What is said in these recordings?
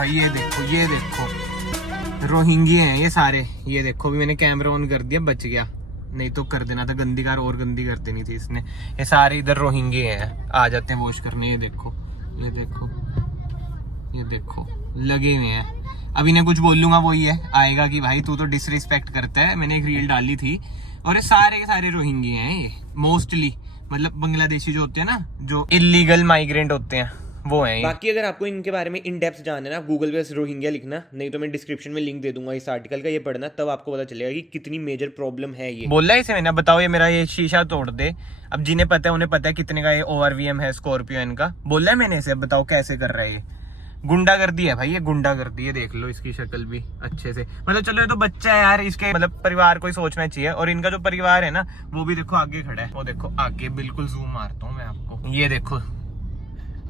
भाई, ये देखो रोहिंग्या हैं ये सारे। ये देखो, अभी मैंने कैमरा ऑन कर दिया, बच गया, नहीं तो कर देना था, गंदी कार और गंदी कर देनी थी इसने। ये सारे इधर रोहिंग्या हैं, आ जाते हैं वॉश करने। ये देखो लगे हुए हैं। अब इन्हें कुछ बोल लूंगा वही है आएगा कि भाई तू तो डिसरिस्पेक्ट करता है। मैंने एक रील डाली थी और ये सारे के सारे रोहिंग्या हैं ये, मोस्टली मतलब बांग्लादेशी जो होते हैं ना, जो इलीगल माइग्रेंट होते हैं, वो हैं। बाकी अगर आपको इनके बारे में इन डेप्थ जानना है ना, गूगल पे रोहिंग्या लिखना, नहीं तो मैं डिस्क्रिप्शन में लिंक दे दूंगा इस आर्टिकल का, ये पढ़ना, तब आपको पता चलेगा कि कितनी मेजर प्रॉब्लम है ये। बोला है इसे मैंने, बताओ ये मेरा ये शीशा तोड़ दे। अब जिन्हें पता है उन्हें पता है कितने का ये ORVM है स्कॉर्पियो इनका। बोला है मैंने इसे, बताओ कैसे कर रहा है ये। गुंडागर्दी है भाई, ये गुंडागर्दी है। देख लो इसकी शक्ल भी अच्छे से, मतलब चलो ये तो बच्चा है यार, इसके मतलब परिवार को ही सोचना चाहिए। और इनका जो परिवार है ना, वो भी देखो आगे खड़ा है, वो देखो आगे, बिल्कुल जूम मारता हूँ मैं आपको, ये देखो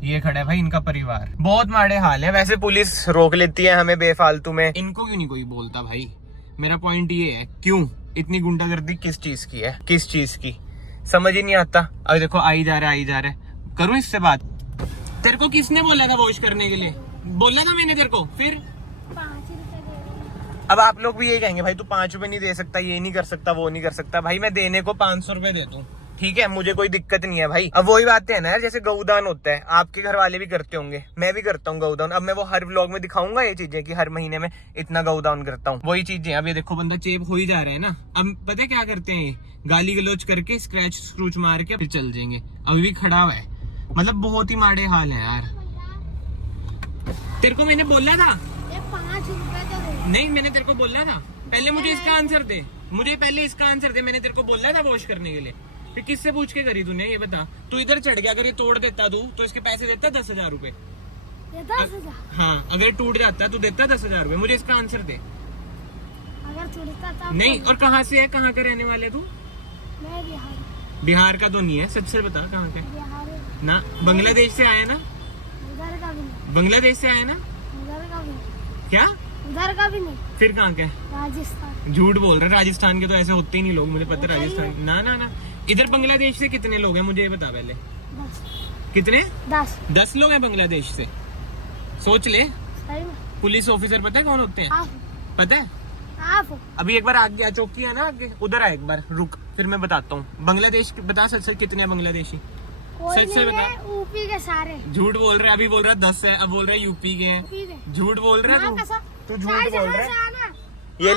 ये खड़ा है भाई इनका परिवार। बहुत माड़े हाल है। वैसे पुलिस रोक लेती है हमें बेफालतू में, इनको क्यों नहीं कोई बोलता भाई? मेरा पॉइंट ये है, क्यों इतनी गुंडागर्दी किस चीज की है, किस चीज की, समझ ही नहीं आता। अब देखो आई जा रहा है। करूँ इससे बात? तेरे को किसने बोला था वॉश करने के लिए? बोला था मैंने तेरे को? फिर 5 रुपए दे। अब आप लोग भी यही कहेंगे भाई तू 5 रुपए नहीं दे सकता, ये नहीं कर सकता, वो नहीं कर सकता। भाई मैं देने को 500 रुपए दे दूं, ठीक है, मुझे कोई दिक्कत नहीं है भाई। अब वही बातें है ना यार, जैसे गौदान होता है, आपके घर वाले भी करते होंगे, मैं भी करता हूँ गौदान। अब मैं वो हर व्लॉग में दिखाऊंगा ये चीजें कि हर महीने में इतना गौदान करता हूँ, वही चीजें। अब ये देखो बंदा चेप हो ही जा रहा है ना। अब पता है क्या करते हैं, गाली गलोच करके स्क्रैच स्क्रूच मार के फिर चल जाएंगे। अभी भी खड़ा हुआ है, मतलब बहुत ही माड़े हाल है यार। तेरे को मैंने बोला था 5 रुपए तो दे। नहीं, मैंने तेरे को बोला था, पहले मुझे इसका आंसर दे, मुझे पहले इसका आंसर दे। मैंने तेरे को बोला था वॉश करने के लिए, फिर किससे पूछ के करी तूने? ये बता। तू इधर चढ़ गया, अगर ये तोड़ देता तू तो इसके पैसे देता 10,000 रुपए। 10,000? हाँ, अगर टूट जाता तू देता 10,000 रुपए। मुझे इसका आंसर दे। अगर टूटता था नहीं, और कहाँ से है, कहाँ का रहने वाले तू? मैं बिहार का तो नहीं है, सच से बता कहाँ का? बिहार ना, बांग्लादेश से आया ना? उधर का भी नहीं। बांग्लादेश से आया ना? उधर का भी नहीं। क्या? उधर का भी नहीं। फिर कहाँ का है? राजस्थान। झूठ बोल रहे, राजस्थान के तो ऐसे होते ही नहीं लोग, मुझे पता है राजस्थान। ना, इधर बांग्लादेश से कितने लोग हैं मुझे ये बता पहले। 10। कितने? 10 लोग हैं बांग्लादेश से, सोच ले। सही में? पुलिस ऑफिसर पता है कौन होते हैं? आप पता है? आप अभी एक बार आगे चौकी है ना, आगे उधर आ, एक बार रुक, फिर मैं बताता हूँ। बांग्लादेश बता सच से कितने हैं बांग्लादेशी? कोई सच से नहीं बता। है, यूपी के सारे। झूठ बोल रहे, अभी बोल रहा 10 है, अब बोल रहा यूपी के हैं। झूठ बोल रहा है तू झूठ बोल रहा है। ये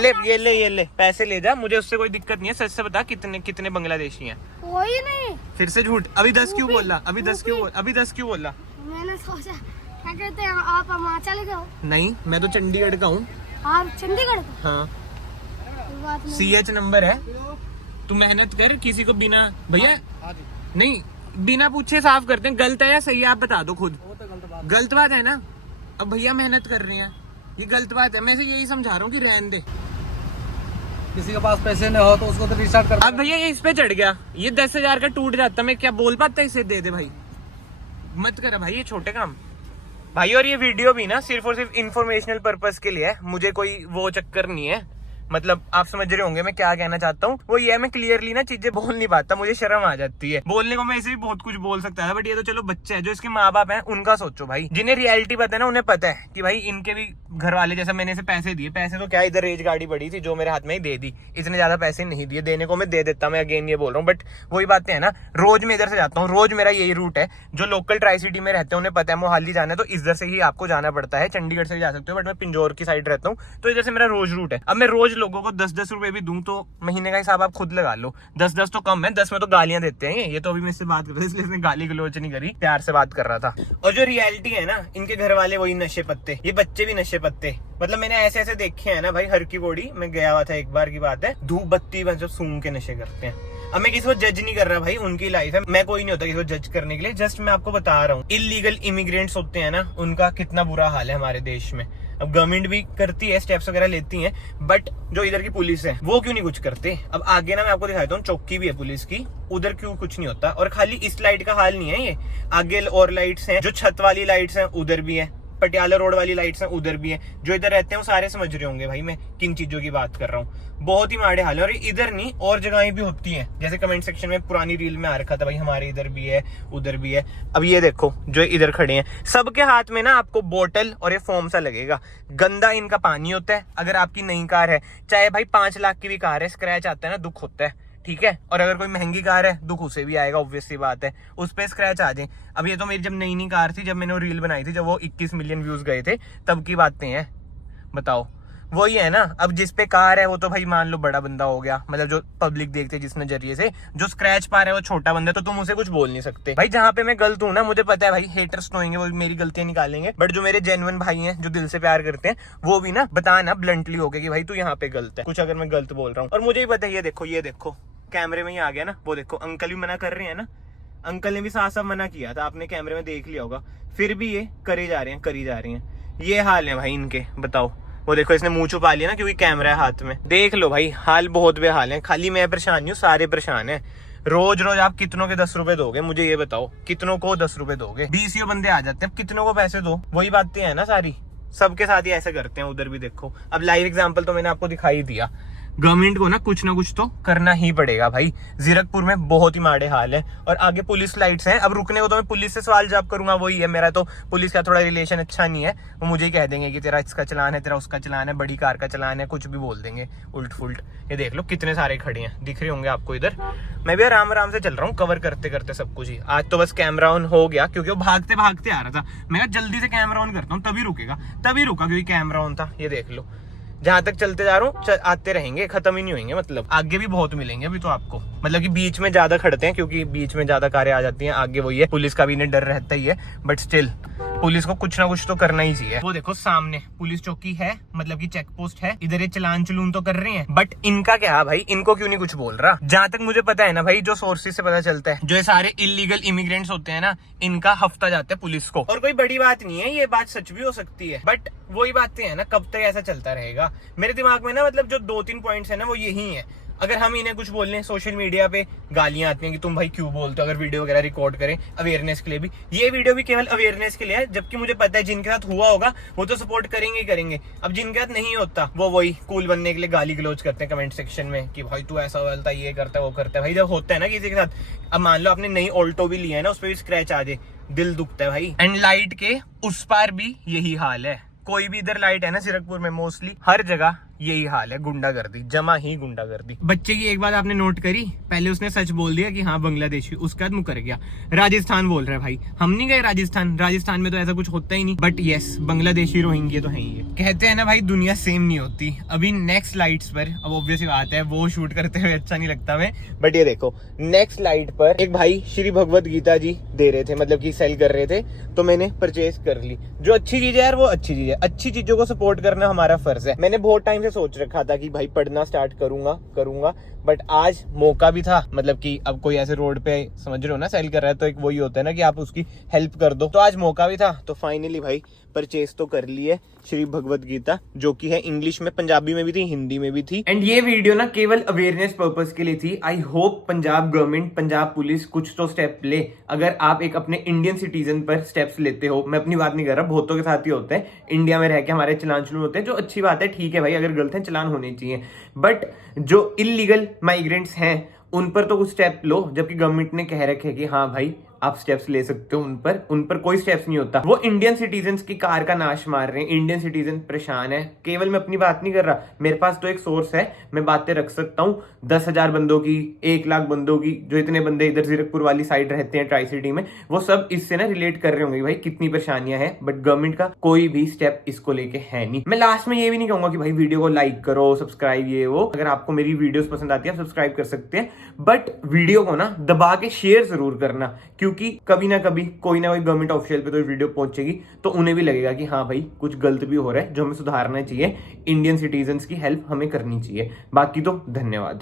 ले पैसे ले जा, मुझे उससे कोई दिक्कत नहीं है। सच से बता कितने बांग्लादेशी हैं? कोई नहीं। फिर से झूठ। अभी 10 क्यों बोला? अभी 10 क्यों बोला? मैंने सोचा क्या कहते हैं, आप हिमाचल के हो? नहीं, मैं तो चंडीगढ़ का हूँ। आप चंडीगढ़ का? हाँ, कोई बात नहीं। CH नंबर है। तू मेहनत कर, किसी को बिना, भैया नहीं, बिना पूछे साफ करते हैं। गलत है या सही है आप बता दो खुद। गलत बात है ना। अब भैया मेहनत कर रहे हैं, ये गलत बात है। मैं से यही समझा रहा हूँ कि रहने दे। किसी के पास पैसे न हो तो उसको तो रिस्टार्ट कर। अब भैया ये इस पे चढ़ गया, ये 10,000 का टूट जाता, मैं क्या बोल पाता? इसे दे दे भाई, मत कर भाई ये छोटे काम भाई। और ये वीडियो भी ना सिर्फ और सिर्फ इंफॉर्मेशनल पर्पस के लिए है, मुझे कोई वो चक्कर नहीं है। मतलब आप समझ रहे होंगे मैं क्या कहना चाहता हूँ। वो ये है, मैं क्लियरली ना चीजें बोल नहीं पाता, मुझे शर्म आ जाती है। बोलने को मैं ऐसे भी बहुत कुछ बोल सकता था, बट ये तो चलो बच्चा है। जो इसके माँ बाप हैं उनका सोचो भाई, जिन्हें रियलिटी पता है ना, उन्हें पता है कि भाई इनके भी घर वाले, जैसा मैंने इसे पैसे दिए, पैसे तो क्या इधर रेज गाड़ी पड़ी थी जो मेरे हाथ में ही दे दी। इतने ज्यादा पैसे नहीं दिए, देने को मैं दे देता, मैं अगेन ये बोल रहा हूँ। बट वही बातें है ना, रोज मैं इधर से जाता हूँ, रोज मेरा यही रूट है। जो लोकल ट्राई सिटी में रहते हैं उन्हें पता है मोहाली जाना है तो इधर से ही आपको जाना पड़ता है। चंडीगढ़ से भी जा सकते हो, बट मैं पिंजौर की साइड रहता हूँ तो इधर से मेरा रोज रूट है। अब मैं रोज लोगों को 10-10 रुपए भी दूं तो महीने का हिसाब आप खुद लगा लो। 10-10 तो कम है, 10 में तो गालियां देते हैं ये तो। अभी मैं इससे बात कर रहा था इसलिए इसने गाली गलोच नहीं करी, प्यार से बात कर रहा था। और जो रियलिटी है ना, इनके घर वाले वही नशे पत्ते, ये बच्चे भी नशे पत्ते। मतलब मैंने ऐसे देखे हैं ना भाई, हर की बॉडी में गया हुआ था एक बार की बात है, धूप बत्ती मतलब सूंघ के नशे करते हैं। अब मैं किसी को जज नहीं कर रहा भाई, उनकी लाइफ है, मैं कोई नहीं होता किसी को जज करने के लिए। जस्ट मैं आपको बता रहा हूँ, इलीगल इमिग्रेंट्स होते हैं ना, उनका कितना बुरा हाल है हमारे देश में। अब गवर्नमेंट भी करती है, स्टेप्स वगैरह लेती है, बट जो इधर की पुलिस है वो क्यों नहीं कुछ करते? अब आगे ना मैं आपको दिखाता हूँ, चौकी भी है पुलिस की, उधर क्यों कुछ नहीं होता। और खाली इस लाइट का हाल नहीं है ये, आगे और लाइट्स हैं, जो छत वाली लाइट्स हैं उधर भी है, पटियाला रोड वाली लाइट्स हैं उधर भी है। जो इधर रहते हैं वो सारे समझ रहे होंगे भाई मैं किन चीजों की बात कर रहा हूँ। बहुत ही माड़े हाल है। और इधर नहीं और जगहें भी होती हैं, जैसे कमेंट सेक्शन में पुरानी रील में आ रखा था भाई हमारे इधर भी है उधर भी है। अब ये देखो जो इधर खड़े हैं, सबके हाथ में ना आपको बोतल और ये फोम सा लगेगा। गंदा इनका पानी होता है। अगर आपकी नई कार है, चाहे भाई 5 लाख की भी कार है, स्क्रैच आता है ना, दुख होता है, ठीक है। और अगर कोई महंगी कार है, दुख उसे भी आएगा, ऑब्वियस सी बात है, उस पे स्क्रैच आ जाए। अब ये तो मेरी जब नई कार थी, जब मैंने वो रील बनाई थी, जब वो 21 मिलियन व्यूज गए थे, तब की बातें हैं, बताओ। वही है ना, अब जिस पे कार है वो तो भाई मान लो बड़ा बंदा हो गया, मतलब जो पब्लिक देखते जिस नजरिए से, जो स्क्रैच पा रहा है वो छोटा बंदा, तो तुम उसे कुछ बोल नहीं सकते भाई। जहां पे मैं गलत हूँ ना, मुझे पता है भाई हेटर्स तो होंगे, वो मेरी गलतियां निकालेंगे, बट जो मेरे जेन्युइन भाई हैं, जो दिल से प्यार करते हैं, वो भी ना बताना ब्लंटली हो गया कि भाई तू यहाँ पे गलत है, कुछ अगर मैं गलत बोल रहा हूँ। और मुझे भी पता है, ये देखो कैमरे में ही आ गया ना, वो देखो अंकल भी मना कर रहे हैं ना, अंकल ने भी साफ साफ मना किया था, आपने कैमरे में देख लिया होगा, फिर भी ये करी जा रहे हैं। ये हाल है भाई इनके, बताओ। वो देखो इसने मुंह छुपा लिया ना क्योंकि कैमरा है हाथ में। देख लो भाई, हाल बहुत बेहाल है। खाली मैं परेशान नहीं हूँ, सारे परेशान हैं। रोज रोज आप कितनों के 10 रुपए दोगे, मुझे ये बताओ, कितनों को 10 रुपए दोगे? 20 बंदे आ जाते हैं, कितनों को पैसे दो? वही बातें हैं ना सारी, सबके साथ ही ऐसे करते हैं। उधर भी देखो, अब लाइव एग्जाम्पल तो मैंने आपको दिखाई दिया। गवर्नमेंट को ना कुछ तो करना ही पड़ेगा भाई। जीरकपुर में बहुत ही माड़े हाल है। और आगे पुलिस लाइट्स हैं, अब रुकने को तो मैं पुलिस से सवाल जवाब करूंगा, वही है। मेरा तो पुलिस का थोड़ा रिलेशन अच्छा नहीं है, वो मुझे ही कह देंगे कि तेरा इसका चलान है, तेरा उसका चलान है, बड़ी कार का चलान है, कुछ भी बोल देंगे उल्ट फुल्ट। ये देख लो कितने सारे खड़े हैं, दिख रहे होंगे आपको इधर। मैं भी आराम से चल रहा हूँ, कवर करते करते सब कुछ ही। आज तो बस कैमरा ऑन हो गया क्योंकि वो भागते भागते आ रहा था। मैं कहा जल्दी से कैमरा ऑन करता हूँ, तभी रुकेगा, तभी रुका क्योंकि कैमरा ऑन था। ये देख लो, जहां तक चलते जा रहा हूँ आते रहेंगे, खत्म ही नहीं होंगे। मतलब आगे भी बहुत मिलेंगे अभी तो आपको, मतलब कि बीच में ज्यादा खड़ते हैं क्योंकि बीच में ज्यादा कारें आ जाती हैं। आगे वही है, पुलिस का भी इन्हें डर रहता ही है, बट स्टिल पुलिस को कुछ ना कुछ तो करना ही चाहिए। वो देखो सामने पुलिस चौकी है, मतलब कि चेक पोस्ट है, इधर ये चलान चलून तो कर रहे हैं, बट इनका क्या भाई, इनको क्यों नहीं कुछ बोल रहा? जहां तक मुझे पता है ना भाई, जो सोर्सेज से पता चलता है, जो ये सारे इलीगल इमिग्रेंट्स होते हैं ना, इनका हफ्ता जाता है पुलिस को। और कोई बड़ी बात नहीं है, ये बात सच भी हो सकती है, बट वही बातें है ना, कब तक ऐसा चलता रहेगा? मेरे दिमाग में ना, मतलब जो 2-3 पॉइंट्स है ना, वो यही है। अगर हम इन्हें कुछ बोल लें, सोशल मीडिया पे गालियां आती हैं कि तुम भाई क्यों बोलते हो, अगर वीडियो वगैरह रिकॉर्ड करें अवेयरनेस के लिए भी। ये वीडियो भी केवल अवेयरनेस के लिए है, जबकि मुझे पता है जिनके साथ हुआ होगा वो तो सपोर्ट करेंगे ही करेंगे। अब जिनके साथ नहीं होता, वो वही कूल बनने के लिए गाली गलौज करते हैं कमेंट सेक्शन में कि भाई तू ऐसा बोलता है, ये करता है, वो करता है। भाई जब होता है ना किसी के साथ, अब मान लो आपने नई ऑल्टो भी लिया है ना, उस पर भी स्क्रैच आ जाए, दिल दुखता है भाई। एंड लाइट के उस पार भी यही हाल है। कोई भी इधर लाइट है ना जीरकपुर में, मोस्टली हर जगह यही हाल है, गुंडागर्दी, जमा ही गुंडागर्दी। बच्चे की एक बात आपने नोट करी, पहले उसने सच बोल दिया कि हाँ बांग्लादेशी, उसका मुकर कर गया राजस्थान बोल रहा है। भाई हम नहीं गए राजस्थान में तो ऐसा कुछ होता ही नहीं, बट यस बांग्लादेशी रोहिंग्या तो है ही है। कहते हैं ना भाई दुनिया सेम नहीं होती। अभी नेक्स्ट लाइट्स पर, अब ऑब्वियसली बात है वो शूट करते हुए अच्छा नहीं लगता मैं, बट ये देखो नेक्स्ट लाइट पर एक भाई श्री भगवत गीता जी दे रहे थे, मतलब की सेल कर रहे थे, तो मैंने परचेज कर ली। जो अच्छी चीज है यार, वो अच्छी चीज है, अच्छी चीजों को सपोर्ट करना हमारा फर्ज है। मैंने बहुत टाइम से सोच रखा था कि भाई पढ़ना स्टार्ट करूंगा, बट आज मौका भी था। मतलब कि अब कोई ऐसे रोड पे, समझ रहे हो ना, सेल कर रहा है, तो एक वही होता है ना कि आप उसकी हेल्प कर दो। तो आज मौका भी था, तो फाइनली भाई परचेज तो कर ली है श्री भगवत गीता, जो कि है इंग्लिश में, पंजाबी में भी थी, हिंदी में भी थी। एंड ये वीडियो ना केवल अवेयरनेस पर्पस के लिए थी। I hope Punjab government, Punjab police कुछ तो स्टेप ले। अगर आप एक अपने इंडियन सिटीजन पर स्टेप्स लेते हो, मैं अपनी बात नहीं कर रहा, बहुतों के साथ ही होता है, इंडिया में रह के हमारे चलान चलून होते हैं, जो अच्छी बात है, ठीक है भाई, अगर गलत है चलान होने चाहिए, बट जो इलीगल माइग्रेंट्स हैं उन पर तो कुछ स्टेप लो। जबकि गवर्नमेंट ने कह रखे कि हाँ भाई आप स्टेप्स ले सकते हो, उन पर कोई स्टेप्स नहीं होता। वो इंडियन सिटीजन्स की कार का नाश मार रहे हैं, इंडियन सिटीजन परेशान है। केवल मैं अपनी बात नहीं कर रहा, मेरे पास तो एक सोर्स है, मैं बातें रख सकता हूँ 10,000 बंदों की, 1 लाख बंदों की, जो इतने बंदे इधर जीरकपुर वाली साइड रहते हैं, ट्राई सिटी में, वो सब इससे ना रिलेट कर रहे होंगे भाई कितनी परेशानियां हैं। बट गवर्नमेंट का कोई भी स्टेप इसको लेके है नहीं। मैं लास्ट में ये भी नहीं कहूंगा कि भाई वीडियो को लाइक करो, सब्सक्राइब, ये वो। अगर आपको मेरी वीडियोस पसंद आती है आप सब्सक्राइब कर सकते हैं, बट वीडियो को ना दबा के शेयर जरूर करना, क्योंकि कभी ना कभी कोई ना कोई गवर्नमेंट ऑफिशियल पे तो वीडियो पहुंचेगी, तो उन्हें भी लगेगा कि हाँ भाई कुछ गलत भी हो रहा है जो हमें सुधारना चाहिए। इंडियन सिटीजन्स की हेल्प हमें करनी चाहिए। बाकी तो धन्यवाद।